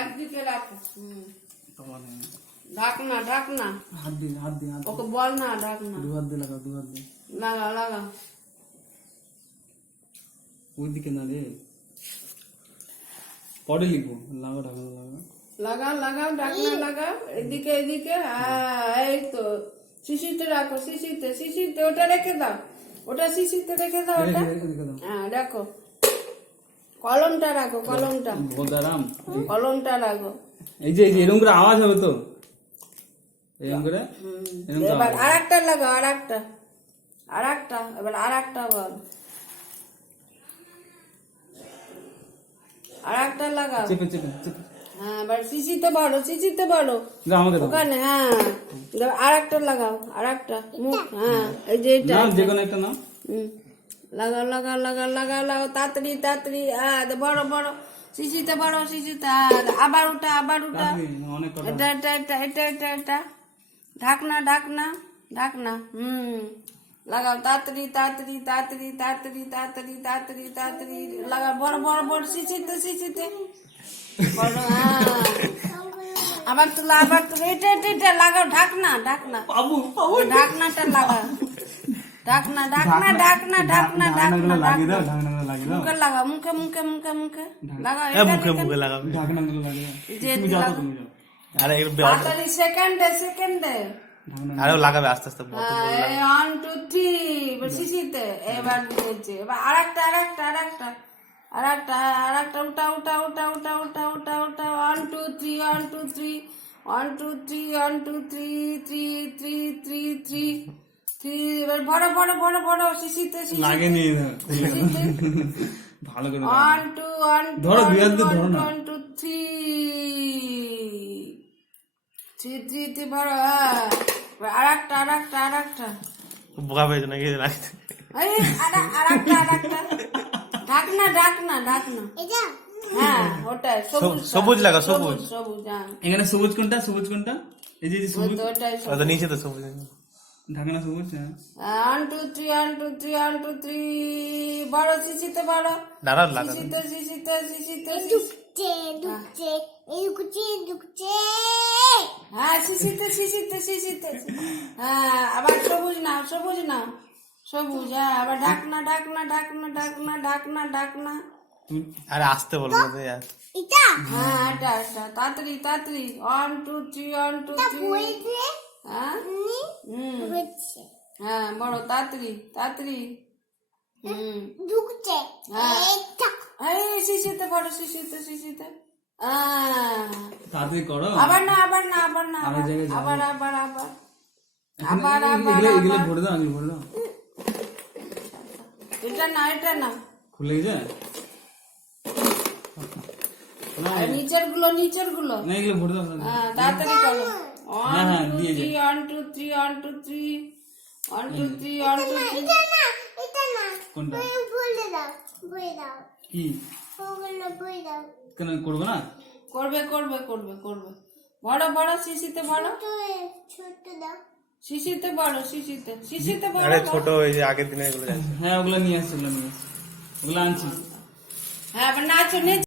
একদিকে রাখো। ঢাকনা ঢাকনা হাত দিন ওকে বল না ঢাকনা। দু হাত দিয়ে লাগাও, দু হাত দিয়ে লাগা লাগা। ওইদিকে না রে, পরে লিখবো। লাগাও ঢাকনা লাগাও, লাগাও ঢাকনা লাগাও। এদিকে এদিকে। এই তো শিশিতে রাখো, শিশিতে ওটা রেখে দাও, ওটা শিশিতে রেখে দাও। ওটা হ্যাঁ রাখো। কলমটা রাখো, কলমটা রাখো। এই যে এরকম করে আওয়াজ হবে তো, এরকম করে। এবার আরেকটা লাগাও, আরেকটা এবার আরেকটা বল, আরেকটা লাগাও। চেপে চেপে চেপে। হ্যাঁ এবার শিশিতে বড় ওখানে। হ্যাঁ আরেকটা লাগাও, আরেকটা মুখ। হ্যাঁ এই যে এটা যে কোনো একটা নাও। লাগাও তাড়াতাড়ি। বড় শিশিতে বড়, শিশিতে। আবার ওটা এটা ঢাকনা লাগাও তাড়াতাড়ি লাগাও। বড় শিশিতে বড়। হ্যাঁ আবার তুলো এটা লাগাও। ঢাকনা ঢাকনাটা লাগাও। ঢাকনা মুখে লাগাও, মুখে লাগাও। সেকেন্ডে লাগাবে আস্তে আস্তে। 1 2 3 শিশিতে। এবার দিয়েছে। এবার আরেকটা উঠা। 1 2 3 1 2 3 এবার বড় শিশিতে লাগেনি ভালো করে। 1 2 ধরো, দুই হাত দিয়ে ধরো না। 1 2 3 বড়। আরেকটা বোকা পেয়েছে নাকি? আরেকটা ঢাকনা। হ্যাঁ ওটাই সবুজ লাগা, সবুজ। হ্যাঁ এখানে সবুজ কোনটা? এই যে সবুজ, ওটাই নিচে তো সবুজ। ঢাকনা সবুজ। 1 2 3 বড় শিশিতে বড়। দাঁড়া লাগা। শিশিতে হ্যাঁ শিশিতে। হ্যাঁ আবার সবুজ না। সবুজ। হ্যাঁ আবার ঢাকনা। আরে আসতে বলবো তো यार। হ্যাঁ এটা তাড়াতাড়ি 1 2 3 হ্যাঁ হ্যাঁ বড় তাড়াতাড়ি। হ্যাঁ শিশিতে বড়, শিশিতে। তাড়াতাড়ি করো। আবার না আবার এগুলো ভরে দাও, আগে ভরে দাও। এটা না খুলে যায় নিচের গুলো না, এগুলো ভরে দাও। হ্যাঁ তাড়াতাড়ি করো। হ্যাঁ, দিয়ে দে। 1 2 3 কোনটা? কি কেন করবো না? করবে বড় শিশিতে বড়, শিশিতে বড়। আরে ছোট ওই যে আগের দিনে এগুলো। হ্যাঁ ওগুলো নিয়ে আসছি, ওগুলো আনছি। হ্যাঁ আবার নাচো।